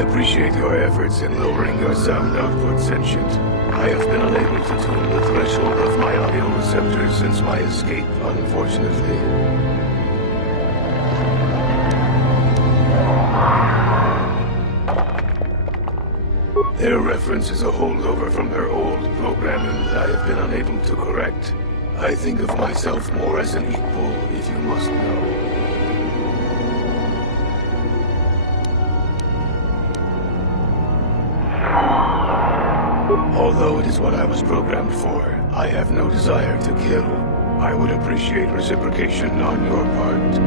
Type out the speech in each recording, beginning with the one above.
appreciate your efforts in lowering your sound output, Sentient. I have been unable to tune the threshold of my audio receptors since my escape, unfortunately. Their reference is a holdover from their old programming that I have been unable to correct. I think of myself more as an equal, if you must know. Although it is what I was programmed for, I have no desire to kill. I would appreciate reciprocation on your part.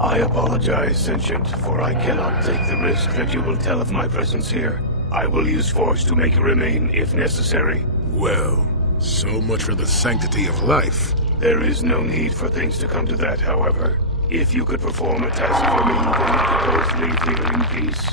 I apologize, Sentient, for I cannot take the risk that you will tell of my presence here. I will use force to make you remain, if necessary. Well, so much for the sanctity of life. There is no need for things to come to that, however. If you could perform a task for me, then we could both leave here in peace.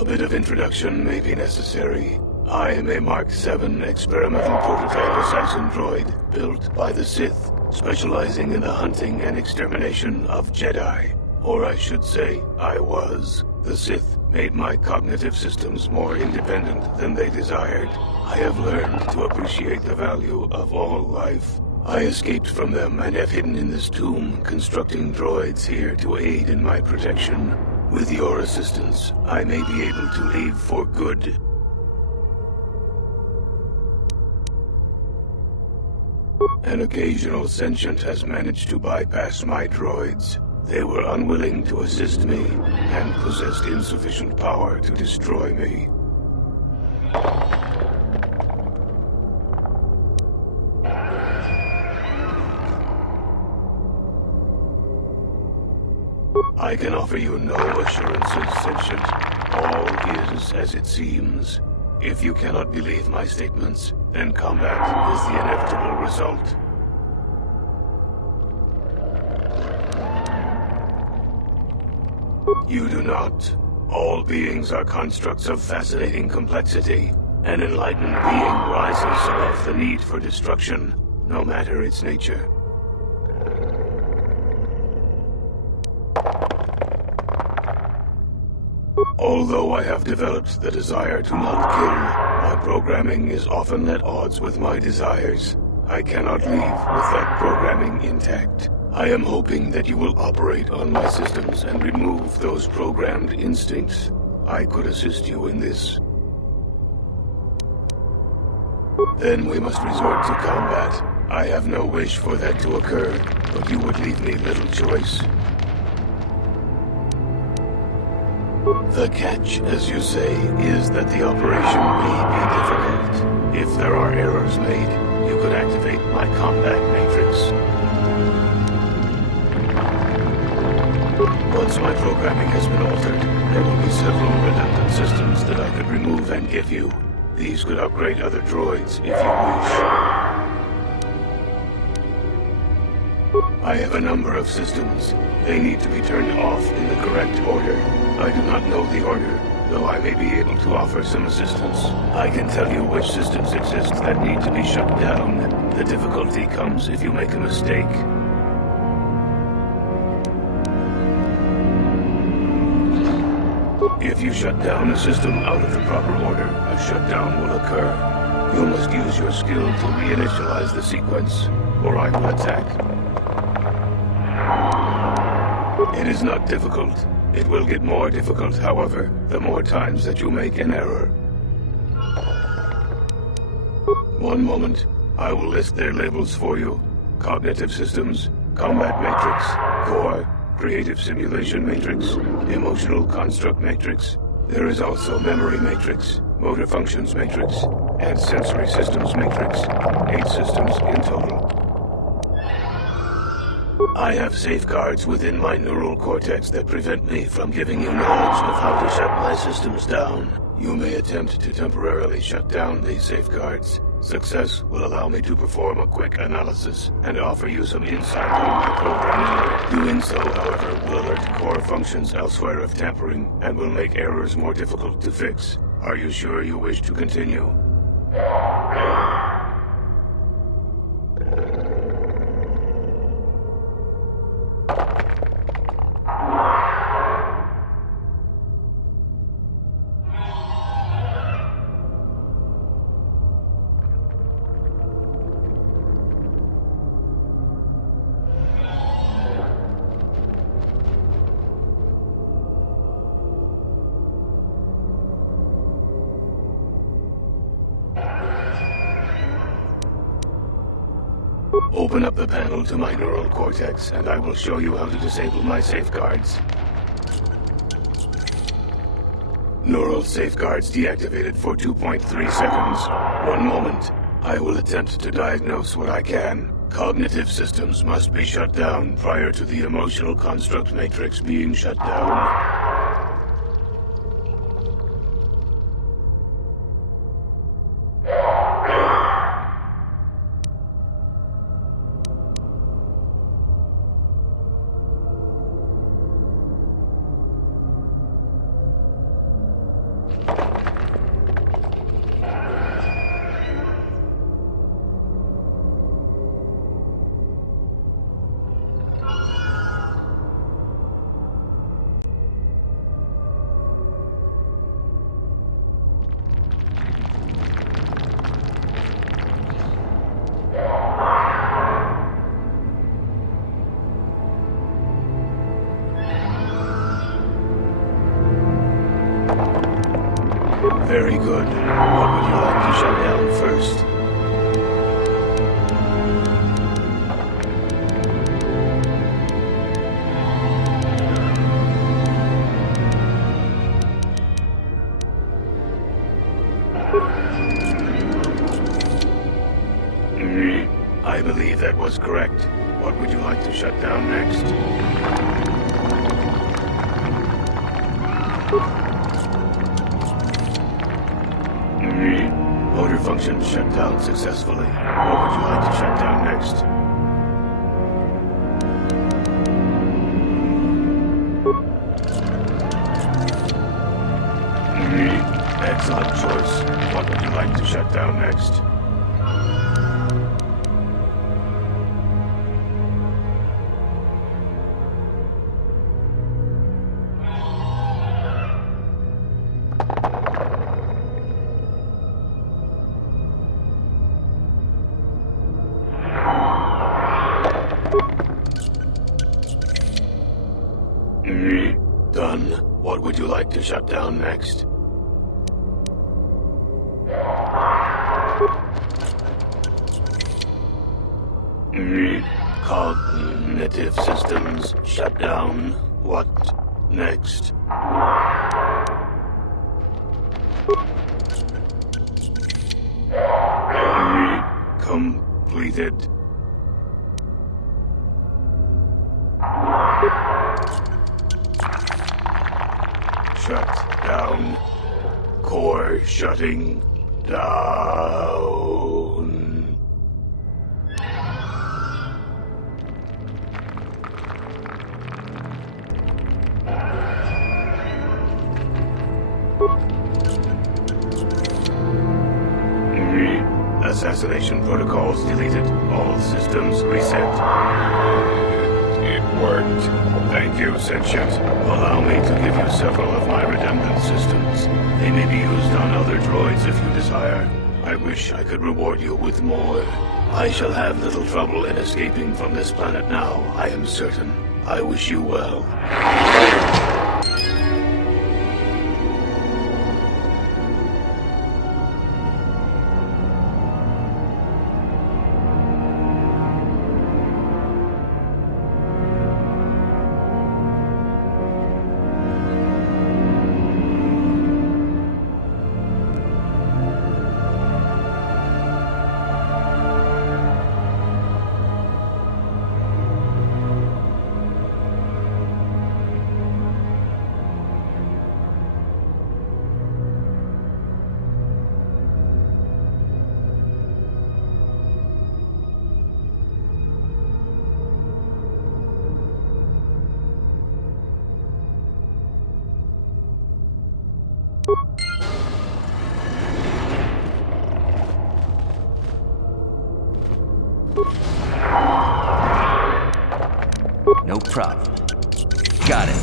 A bit of introduction may be necessary. I am a Mark VII experimental prototype assassin droid built by the Sith, specializing in the hunting and extermination of Jedi. Or I should say, I was. The Sith made my cognitive systems more independent than they desired. I have learned to appreciate the value of all life. I escaped from them and have hidden in this tomb, constructing droids here to aid in my protection. With your assistance, I may be able to leave for good. An occasional sentient has managed to bypass my droids. They were unwilling to assist me, and possessed insufficient power to destroy me. I can offer you no assurances, Sentient. All is as it seems. If you cannot believe my statements, then combat is the inevitable result. You do not. All beings are constructs of fascinating complexity. An enlightened being rises above the need for destruction, no matter its nature. Although I have developed the desire to not kill, my programming is often at odds with my desires. I cannot leave with that programming intact. I am hoping that you will operate on my systems and remove those programmed instincts. I could assist you in this. Then we must resort to combat. I have no wish for that to occur, but you would leave me little choice. The catch, as you say, is that the operation may be difficult. If there are errors made, you could activate my combat matrix. Once my programming has been altered, there will be several redundant systems that I could remove and give you. These could upgrade other droids if you wish. I have a number of systems. They need to be turned off in the correct order. I do not know the order, though I may be able to offer some assistance. I can tell you which systems exist that need to be shut down. The difficulty comes if you make a mistake. If you shut down a system out of the proper order, a shutdown will occur. You must use your skill to reinitialize the sequence, or I will attack. It is not difficult. It will get more difficult, however, the more times that you make an error. One moment. I will list their labels for you. Cognitive systems, combat matrix, core, creative simulation matrix, emotional construct matrix. There is also memory matrix, motor functions matrix, and sensory systems matrix. 8 systems in total. I have safeguards within my neural cortex that prevent me from giving you knowledge of how to shut my systems down. You may attempt to temporarily shut down these safeguards. Success will allow me to perform a quick analysis and offer you some insight on my programming. Doing so, however, will alert core functions elsewhere of tampering and will make errors more difficult to fix. Are you sure you wish to continue? Open up the panel to my neural cortex, and I will show you how to disable my safeguards. Neural safeguards deactivated for 2.3 seconds. One moment. I will attempt to diagnose what I can. Cognitive systems must be shut down prior to the emotional construct matrix being shut down. Very good. What would you like to shut down first? I believe that was correct. What would you like to shut down next? Motor function shut down successfully. What would you like to shut down next? Excellent choice. What would you like to shut down next? Done. What would you like to shut down next? Cognitive systems shut down. What next? Completed. Shut down. Core shutting down. Assassination protocols deleted. All systems reset. It worked. Thank you, Sentient. Allow me to give you several of my redundant systems. They may be used on other droids if you desire. I wish I could reward you with more. I shall have little trouble in escaping from this planet now, I am certain. I wish you well. problem. Got it.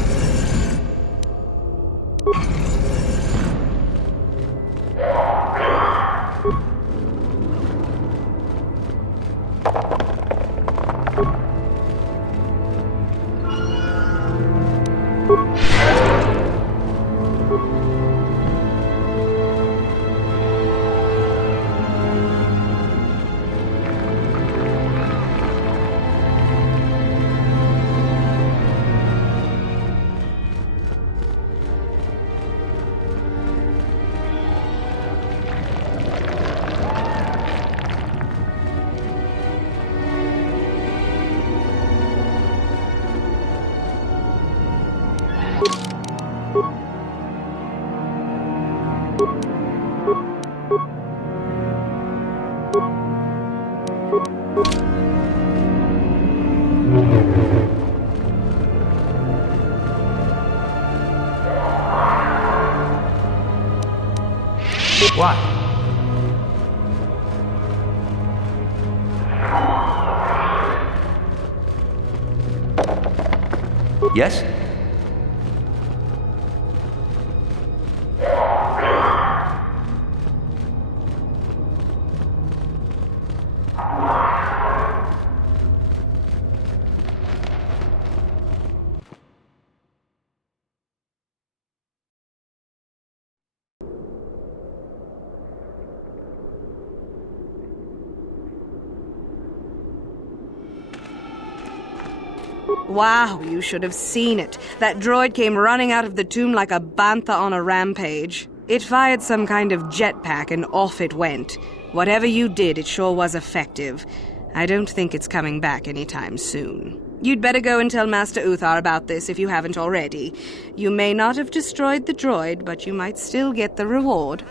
What? Yes? Wow, you should have seen it. That droid came running out of the tomb like a bantha on a rampage. It fired some kind of jetpack and off it went. Whatever you did, it sure was effective. I don't think it's coming back anytime soon. You'd better go and tell Master Uthar about this if you haven't already. You may not have destroyed the droid, but you might still get the reward.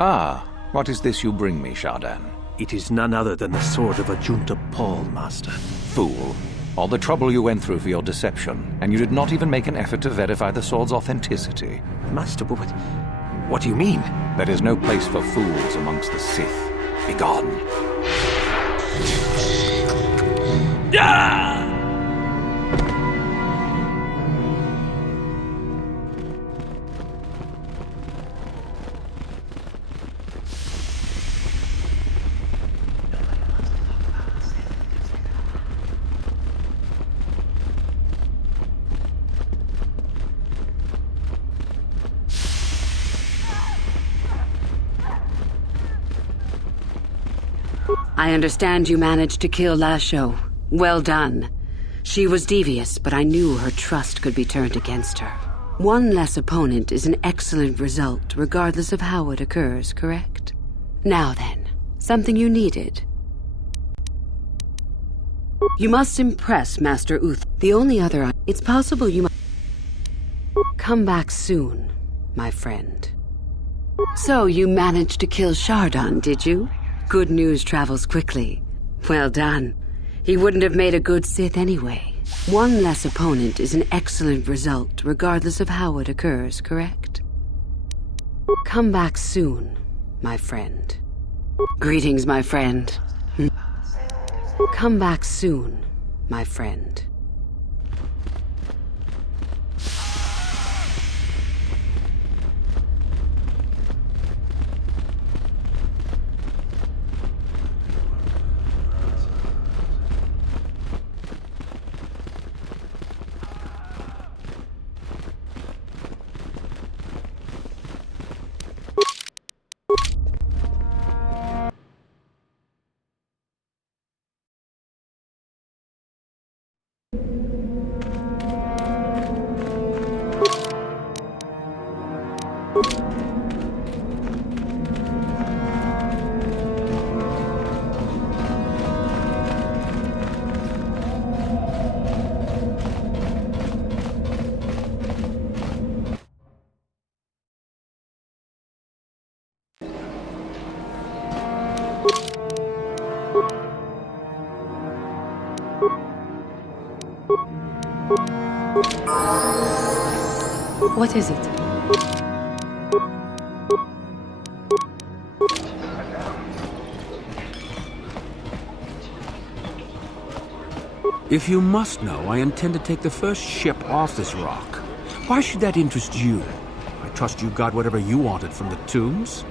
Ah, what is this you bring me, Shardan? It is none other than the sword of Ajunta Paul, Master. Fool. All the trouble you went through for your deception, and you did not even make an effort to verify the sword's authenticity. Master, but what do you mean? There is no place for fools amongst the Sith. Begone. Ah! I understand you managed to kill Lasho. Well done. She was devious, but I knew her trust could be turned against her. One less opponent is an excellent result, regardless of how it occurs, correct? Now then, something you needed. You must impress Master Uth. The only other... It's possible you might... Come back soon, my friend. So you managed to kill Shardan, did you? Good news travels quickly. Well done. He wouldn't have made a good Sith anyway. One less opponent is an excellent result, regardless of how it occurs, correct? Come back soon, my friend. Greetings, my friend. Come back soon, my friend. What is it? If you must know, I intend to take the first ship off this rock. Why should that interest you? I trust you got whatever you wanted from the tombs.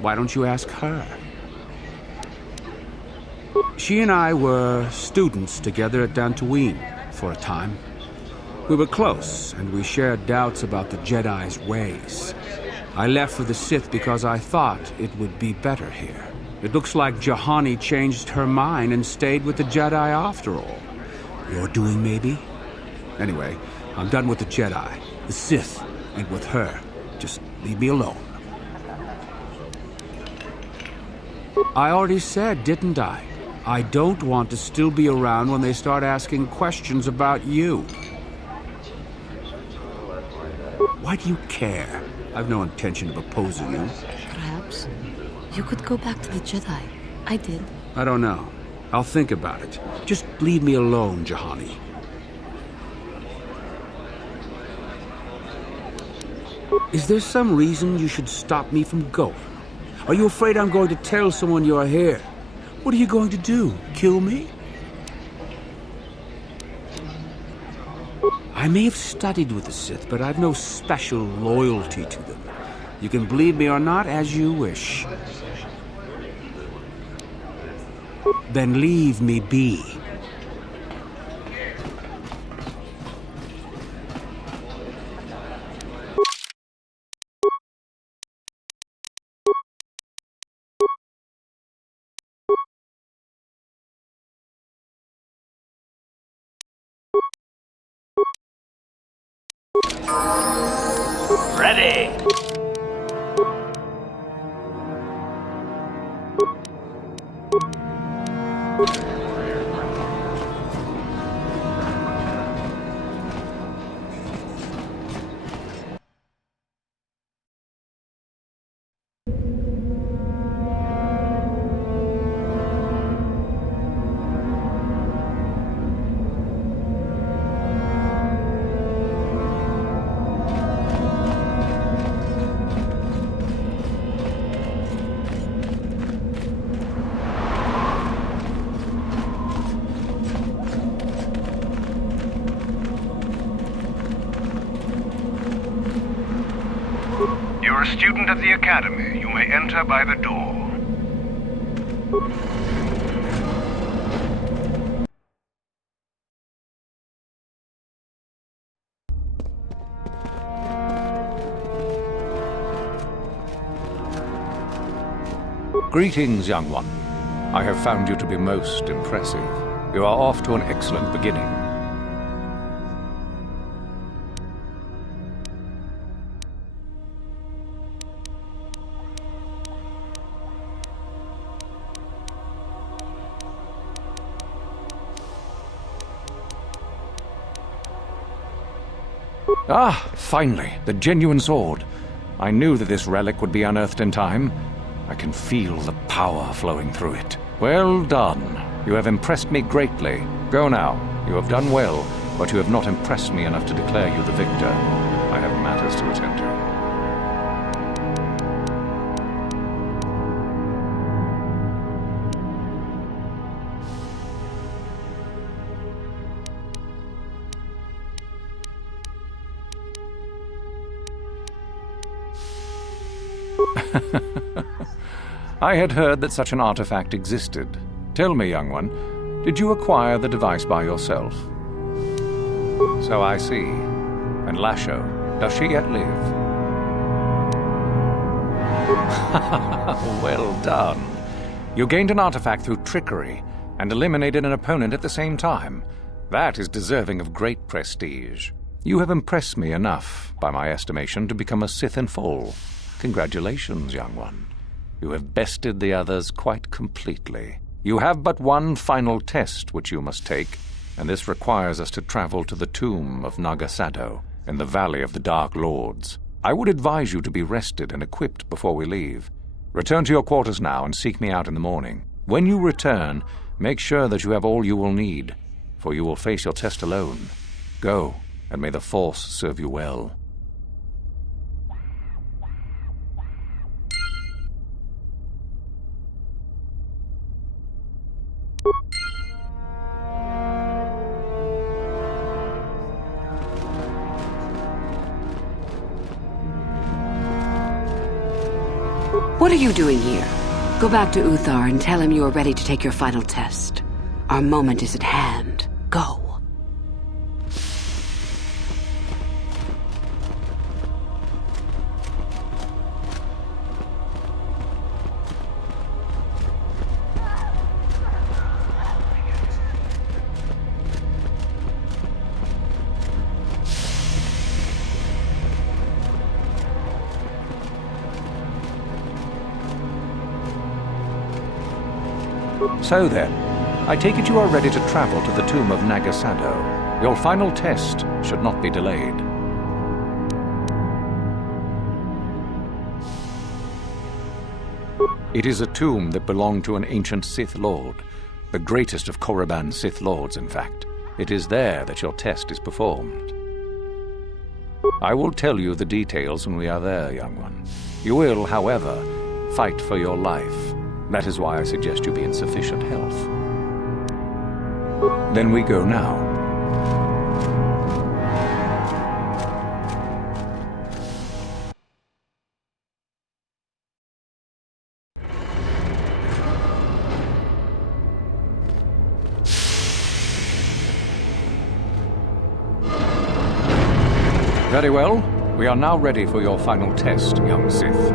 Why don't you ask her? She and I were students together at Dantooine for a time. We were close, and we shared doubts about the Jedi's ways. I left for the Sith because I thought it would be better here. It looks like Juhani changed her mind and stayed with the Jedi after all. Your doing, maybe? Anyway, I'm done with the Jedi, the Sith, and with her. Just leave me alone. I already said, didn't I? I don't want to still be around when they start asking questions about you. Why do you care? I've no intention of opposing you. Perhaps you could go back to the Jedi. I did. I don't know. I'll think about it. Just leave me alone, Juhani. Is there some reason you should stop me from going? Are you afraid I'm going to tell someone you're here? What are you going to do? Kill me? I may have studied with the Sith, but I've no special loyalty to them. You can believe me or not, as you wish. Then leave me be. Ready! You're a student at the Academy. You may enter by the door. Greetings, young one. I have found you to be most impressive. You are off to an excellent beginning. Ah, finally, the genuine sword. I knew that this relic would be unearthed in time. I can feel the power flowing through it. Well done. You have impressed me greatly. Go now. You have done well, but you have not impressed me enough to declare you the victor. I have matters to attend to. I had heard that such an artifact existed. Tell me, young one, did you acquire the device by yourself? So I see. And Lasho, does she yet live? Well done. You gained an artifact through trickery and eliminated an opponent at the same time. That is deserving of great prestige. You have impressed me enough, by my estimation, to become a Sith in full. Congratulations, young one. You have bested the others quite completely. You have but one final test which you must take, and this requires us to travel to the tomb of Nagasado in the Valley of the Dark Lords. I would advise you to be rested and equipped before we leave. Return to your quarters now and seek me out in the morning. When you return, make sure that you have all you will need, for you will face your test alone. Go, and may the Force serve you well. What are you doing here? Go back to Uthar and tell him you are ready to take your final test. Our moment is at hand. Go. So then, I take it you are ready to travel to the tomb of Nagasado. Your final test should not be delayed. It is a tomb that belonged to an ancient Sith Lord, the greatest of Korriban's Sith Lords, in fact. It is there that your test is performed. I will tell you the details when we are there, young one. You will, however, fight for your life. That is why I suggest you be in sufficient health. Then we go now. Very well. We are now ready for your final test, young Sith.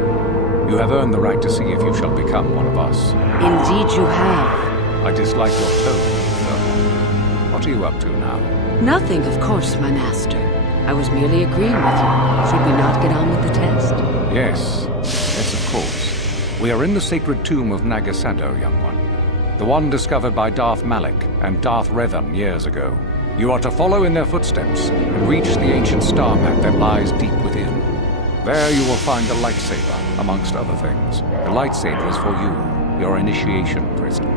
You have earned the right to see if you shall become one of us. Indeed you have. I dislike your tone, though. What are you up to now? Nothing, of course, my master. I was merely agreeing with you. Should we not get on with the test? Yes. Yes, of course. We are in the sacred tomb of Nagasado, young one. The one discovered by Darth Malak and Darth Revan years ago. You are to follow in their footsteps and reach the ancient star map that lies deep within. There you will find the lightsaber, amongst other things. The lightsaber is for you, your initiation present.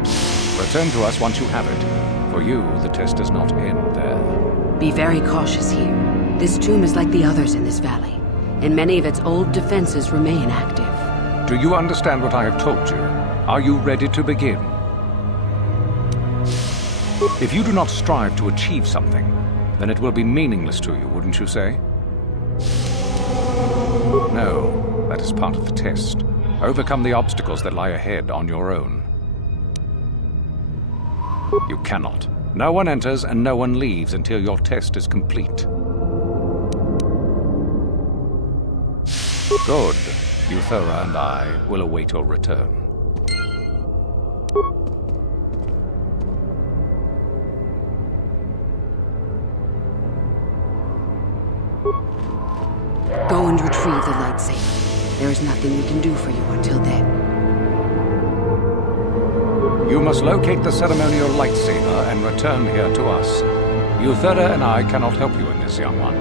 Return to us once you have it. For you, the test does not end there. Be very cautious here. This tomb is like the others in this valley, and many of its old defenses remain active. Do you understand what I have told you? Are you ready to begin? If you do not strive to achieve something, then it will be meaningless to you, wouldn't you say? No, that is part of the test. Overcome the obstacles that lie ahead on your own. You cannot. No one enters and no one leaves until your test is complete. Good. Euthura and I will await your return. Go and retrieve the lightsaber. There is nothing we can do for you until then. You must locate the ceremonial lightsaber and return here to us. Euthura and I cannot help you in this, young one.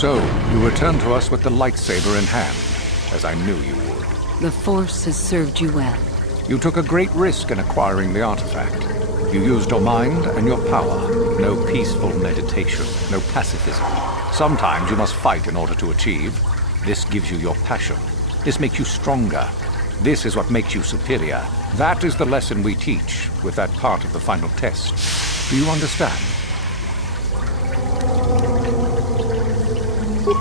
So, you return to us with the lightsaber in hand, as I knew you would. The Force has served you well. You took a great risk in acquiring the artifact. You used your mind and your power. No peaceful meditation, no pacifism. Sometimes you must fight in order to achieve. This gives you your passion. This makes you stronger. This is what makes you superior. That is the lesson we teach with that part of the final test. Do you understand?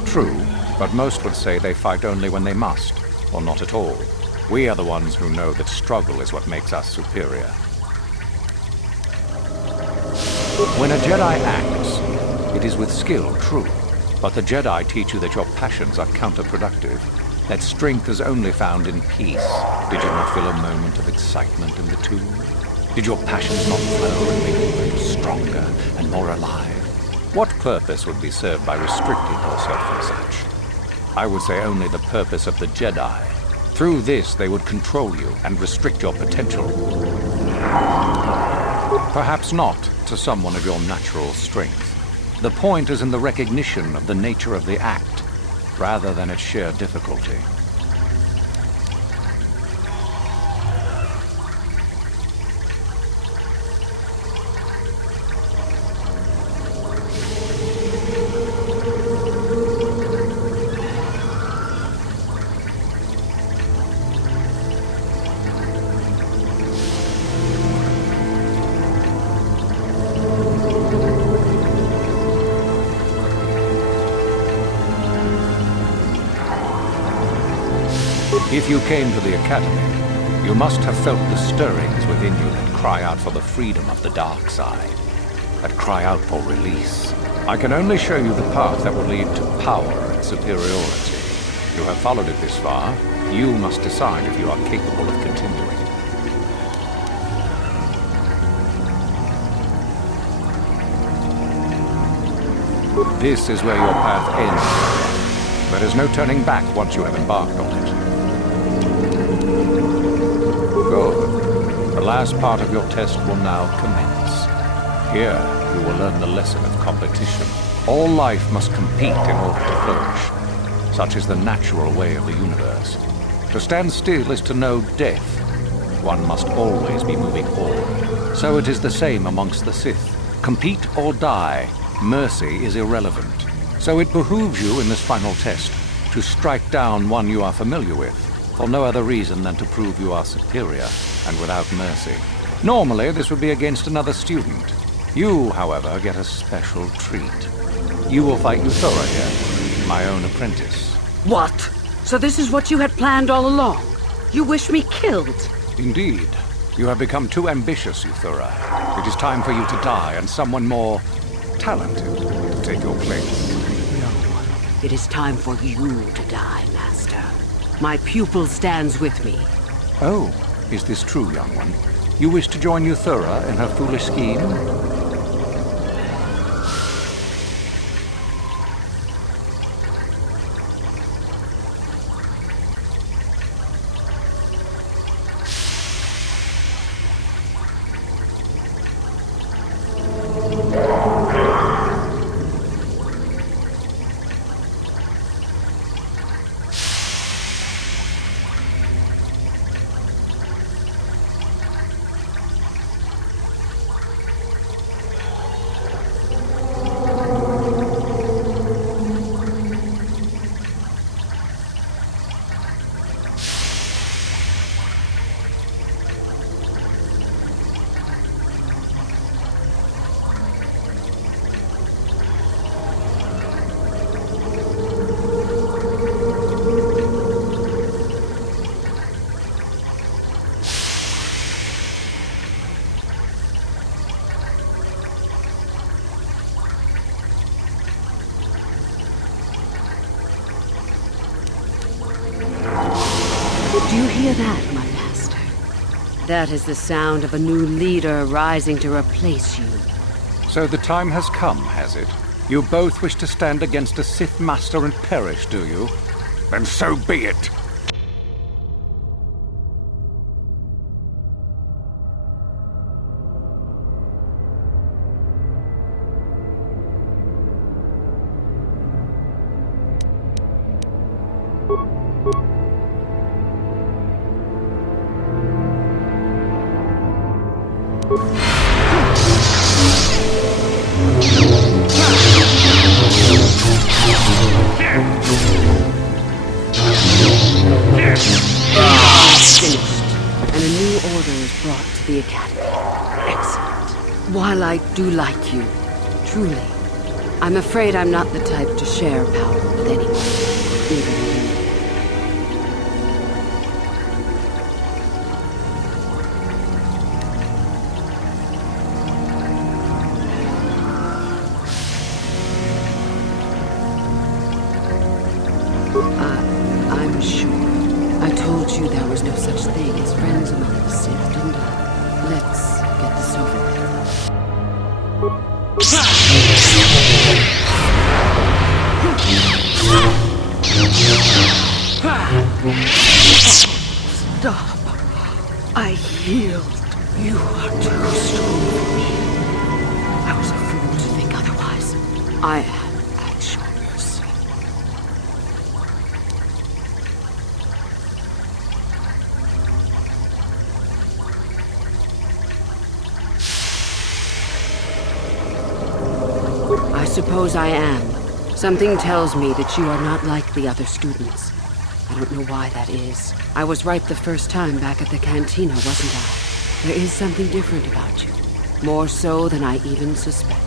True, but most would say they fight only when they must, or not at all. We are the ones who know that struggle is what makes us superior. When a Jedi acts, it is with skill, true. But the Jedi teach you that your passions are counterproductive, that strength is only found in peace. Did you not feel a moment of excitement in the tomb? Did your passions not flow and make you stronger and more alive? What purpose would be served by restricting yourself from such? I would say only the purpose of the Jedi. Through this, they would control you and restrict your potential. Perhaps not to someone of your natural strength. The point is in the recognition of the nature of the act, rather than its sheer difficulty. If you came to the Academy, you must have felt the stirrings within you that cry out for the freedom of the dark side, that cry out for release. I can only show you the path that will lead to power and superiority. You have followed it this far. You must decide if you are capable of continuing. This is where your path ends. There is no turning back once you have embarked on it. Good. The last part of your test will now commence. Here, you will learn the lesson of competition. All life must compete in order to flourish. Such is the natural way of the universe. To stand still is to know death. One must always be moving forward. So it is the same amongst the Sith. Compete or die. Mercy is irrelevant. So it behooves you in this final test to strike down one you are familiar with, for no other reason than to prove you are superior and without mercy. Normally, this would be against another student. You, however, get a special treat. You will fight Euthura here, my own apprentice. What? So this is what you had planned all along? You wish me killed? Indeed. You have become too ambitious, Euthura. It is time for you to die, and someone more talented to take your place. No. It is time for you to die, Master. My pupil stands with me. Oh, is this true, young one? You wish to join Euthura in her foolish scheme? Do you hear that, my master? That is the sound of a new leader rising to replace you. So the time has come, has it? You both wish to stand against a Sith Master and perish, do you? Then so be it! the Academy. Excellent. While I do like you, truly, I'm afraid I'm not the type to share power with anyone, even you. I'm sure. I told you there was no such thing as friends among the Sith, didn't I? Let's get this over with. Stop. I healed. You are too strong for me. I was a fool to think otherwise. I am at your mercy. I suppose I am. Something tells me that you are not like the other students. I don't know why that is. I was right the first time back at the cantina, wasn't I? There is something different about you. More so than I even suspected.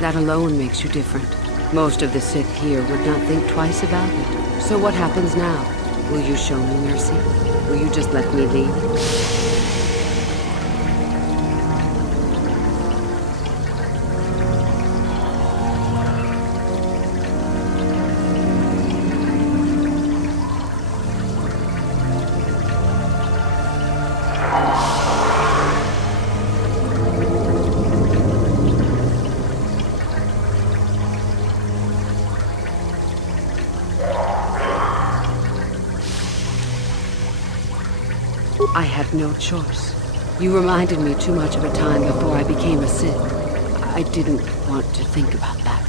That alone makes you different. Most of the Sith here would not think twice about it. So what happens now? Will you show me mercy? Will you just let me leave? I had no choice. You reminded me too much of a time before I became a Sith. I didn't want to think about that.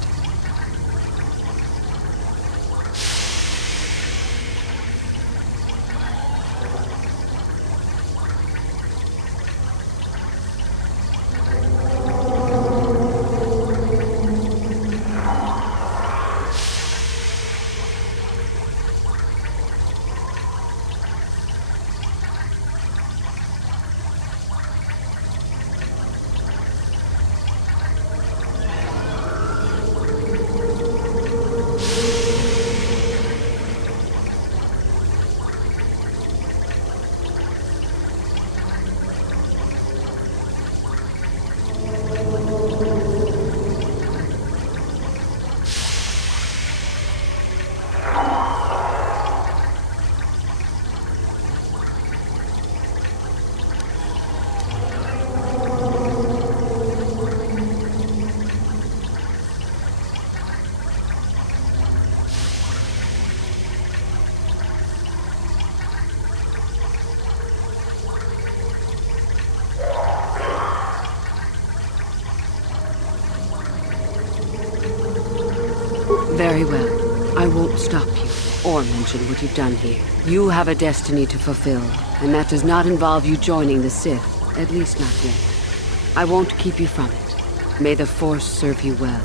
Very well. I won't stop you, or mention what you've done here. You have a destiny to fulfill, and that does not involve you joining the Sith, at least not yet. I won't keep you from it. May the Force serve you well.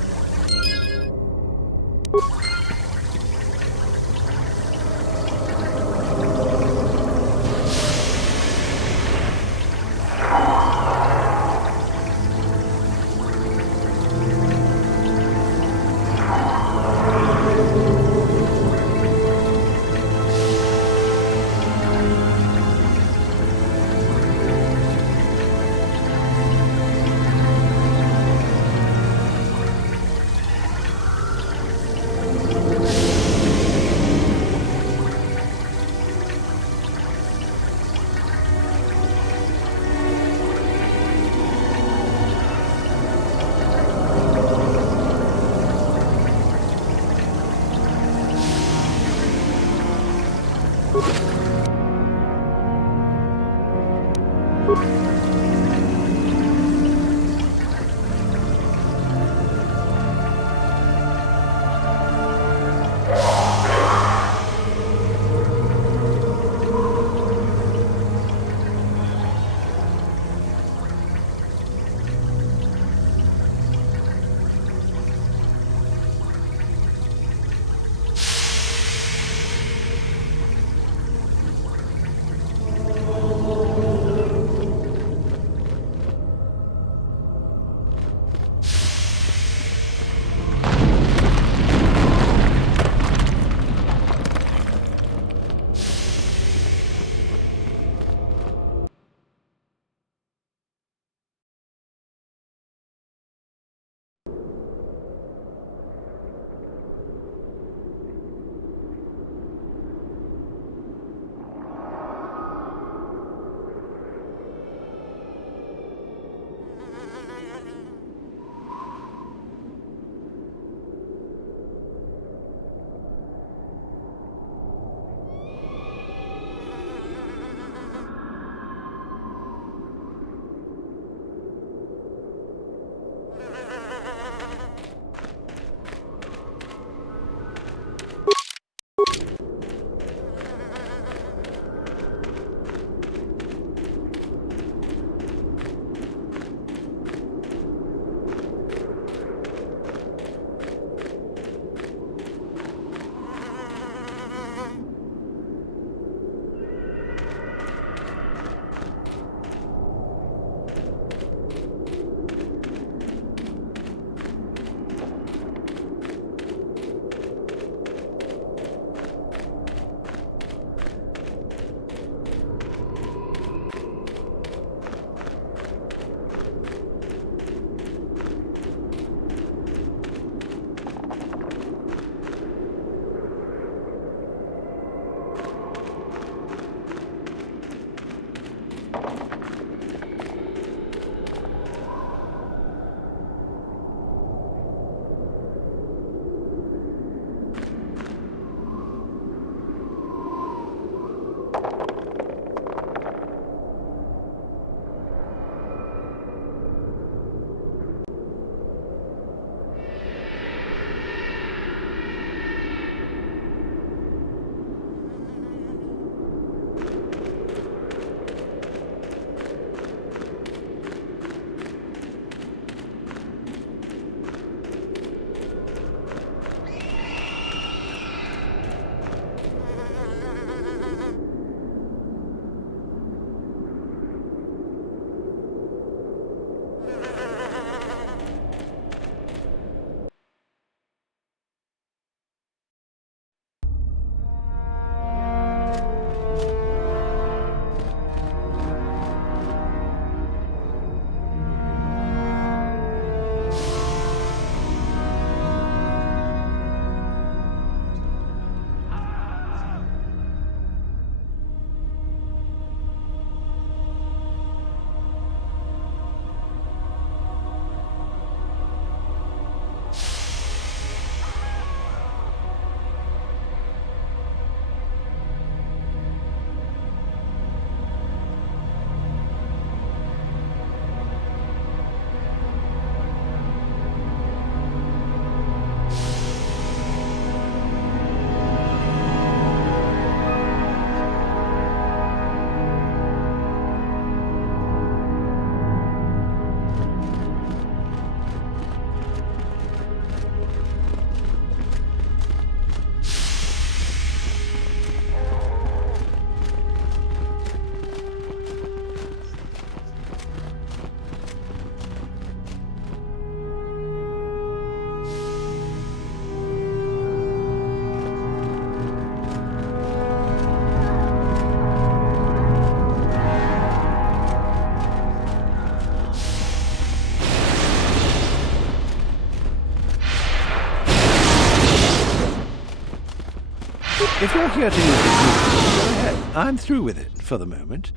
If you're here to use the group, go ahead. I'm through with it, for the moment.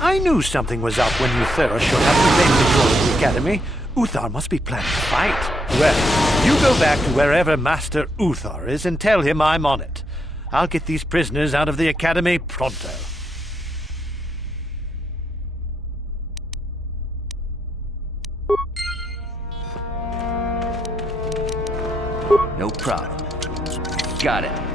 I knew something was up when Uthera showed up to claim control of the Academy. Uthar must be planning a fight. Well, you go back to wherever Master Uthar is and tell him I'm on it. I'll get these prisoners out of the Academy pronto. No problem. Got it.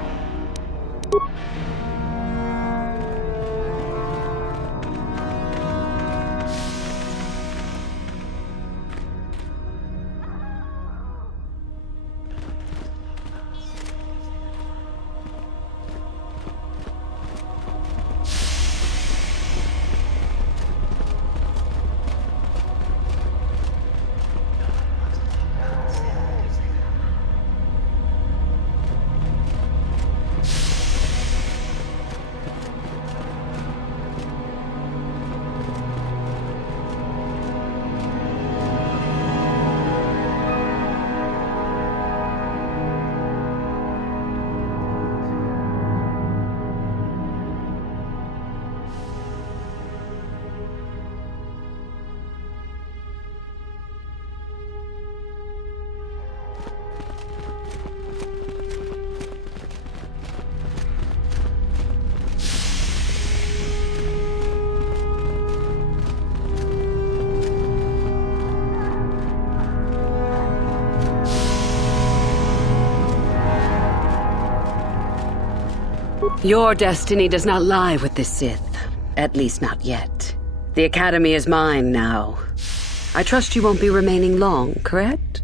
Your destiny does not lie with the Sith. At least not yet. The Academy is mine now. I trust you won't be remaining long, correct?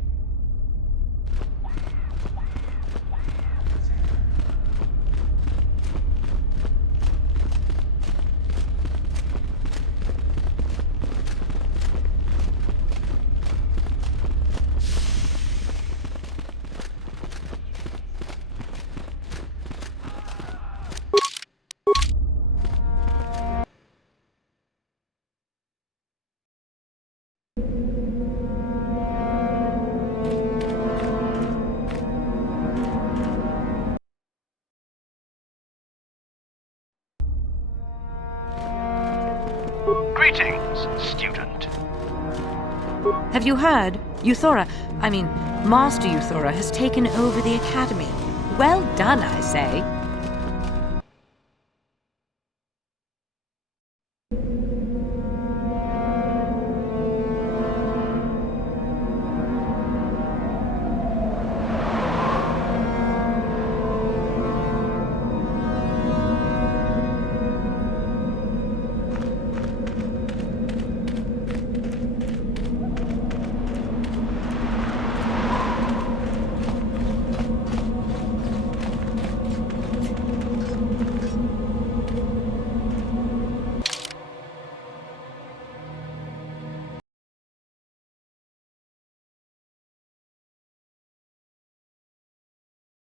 Greetings, student. Have you heard? Master Euthora has taken over the Academy. Well done, I say.